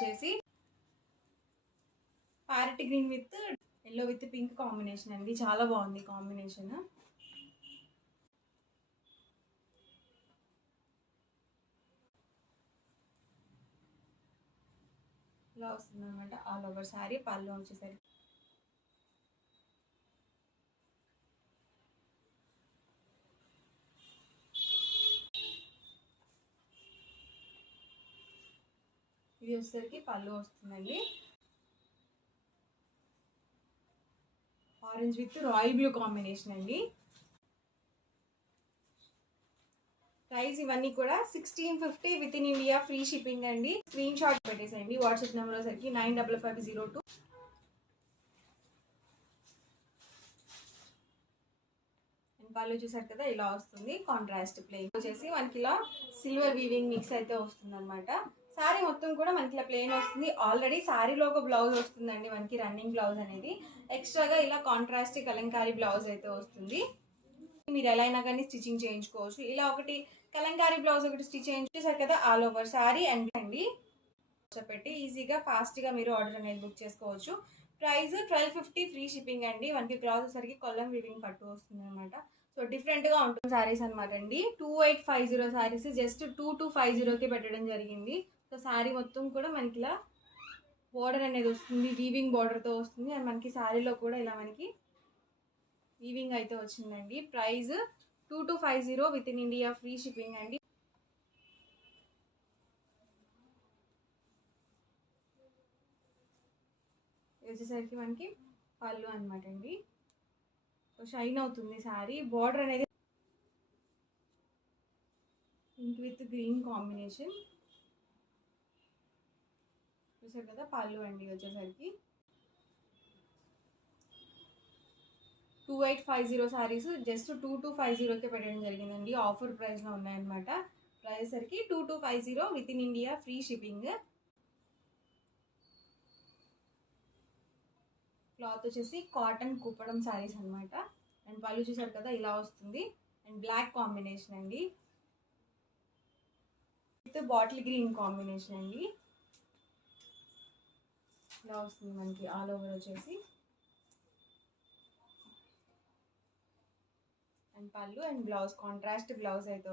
వచ్చేసి parrot green with yellow with pink combination అండి, చాలా బాగుంది కాంబినేషన్. ఇలా వస్తుంది అనమాట ఆల్ ఓవర్ శారీ. పళ్ళు వచ్చేసరికి ఇది వచ్చేసరికి పళ్ళు వస్తుందండి. Orange with royal blue combination అండి. ప్రైస్ ఇవన్నీ కూడా 1650 with in India, free shipping అండి. స్క్రీన్ షాట్ పెట్టేసేయండి. వాట్సాప్ నెంబర్ వచ్చేసరికి 955502. పళ్ళు చూసారు కదా ఇలా వస్తుంది, కాంట్రాస్ట్ ప్లెయిన్ వచ్చేసి మనకి ఇలా సిల్వర్ వీవింగ్ మిక్స్ అయితే వస్తుంది అనమాట. శారీ మొత్తం కూడా మనకి ఇలా ప్లెయిన్ వస్తుంది. ఆల్రెడీ శారీలో ఒక బ్లౌజ్ వస్తుందండి మనకి, రన్నింగ్ బ్లౌజ్ అనేది. ఎక్స్ట్రాగా ఇలా కాంట్రాస్ట్ కలంకారీ బ్లౌజ్ అయితే వస్తుంది. మీరు ఎలా అయినా కానీ స్టిచ్చింగ్ చేయించుకోవచ్చు. ఇలా ఒకటి కలంకారీ బ్లౌజ్ ఒకటి స్టిచ్ చేయించేసారు కదా ఆల్ ఓవర్ శారీ అండి. పెట్టి ఈజీగా ఫాస్ట్గా మీరు ఆర్డర్ అనేది బుక్ చేసుకోవచ్చు. ప్రైస్ 1250 ఫ్రీ షిప్పింగ్ అండి. మనకి క్లాత్ వచ్చేసరికి కొల్లం వీవింగ్ పట్టు వస్తుంది అనమాట. సో డిఫరెంట్గా ఉంటుంది శారీస్ అనమాట అండి. 2850 శారీస్ జస్ట్ 2250కి పెట్టడం జరిగింది. సో శారీ మొత్తం కూడా మనకి ఇలా బోర్డర్ అనేది వస్తుంది, వీవింగ్ బోర్డర్తో వస్తుంది. అండ్ మనకి శారీలో కూడా ఇలా మనకి వీవింగ్ అయితే వచ్చిందండి. Price 2250 with in India, free shipping అండి. వచ్చేసరికి మనకి పళ్ళు అనమాట అండి. సో షైన్ అవుతుంది శారీ. బార్డర్ అనేది పింక్ విత్ గ్రీన్ కాంబినేషన్ చూసారు కదా. పళ్ళు అండి వచ్చేసరికి 2850 శారీస్ జస్ట్ 2250కే పెట్టడం జరిగిందండి. ఆఫర్ ప్రైస్లో ఉన్నాయన్నమాట. ప్రైస్ సరికి 2250 with in India, free shipping. Cloth వచ్చేసి కాటన్ కుప్పడం శారీస్ అనమాట. అండ్ పళ్ళు చూసారు కదా ఇలా వస్తుంది. అండ్ బ్లాక్ కాంబినేషన్ అండి విత్ బాటిల్ గ్రీన్ కాంబినేషన్ అండి. ఇలా వస్తుంది మనకి ఆల్ ఓవర్ వచ్చేసి. అండ్ పళ్ళు అండ్ బ్లౌజ్ కాంట్రాస్ట్ బ్లౌజ్ అయితే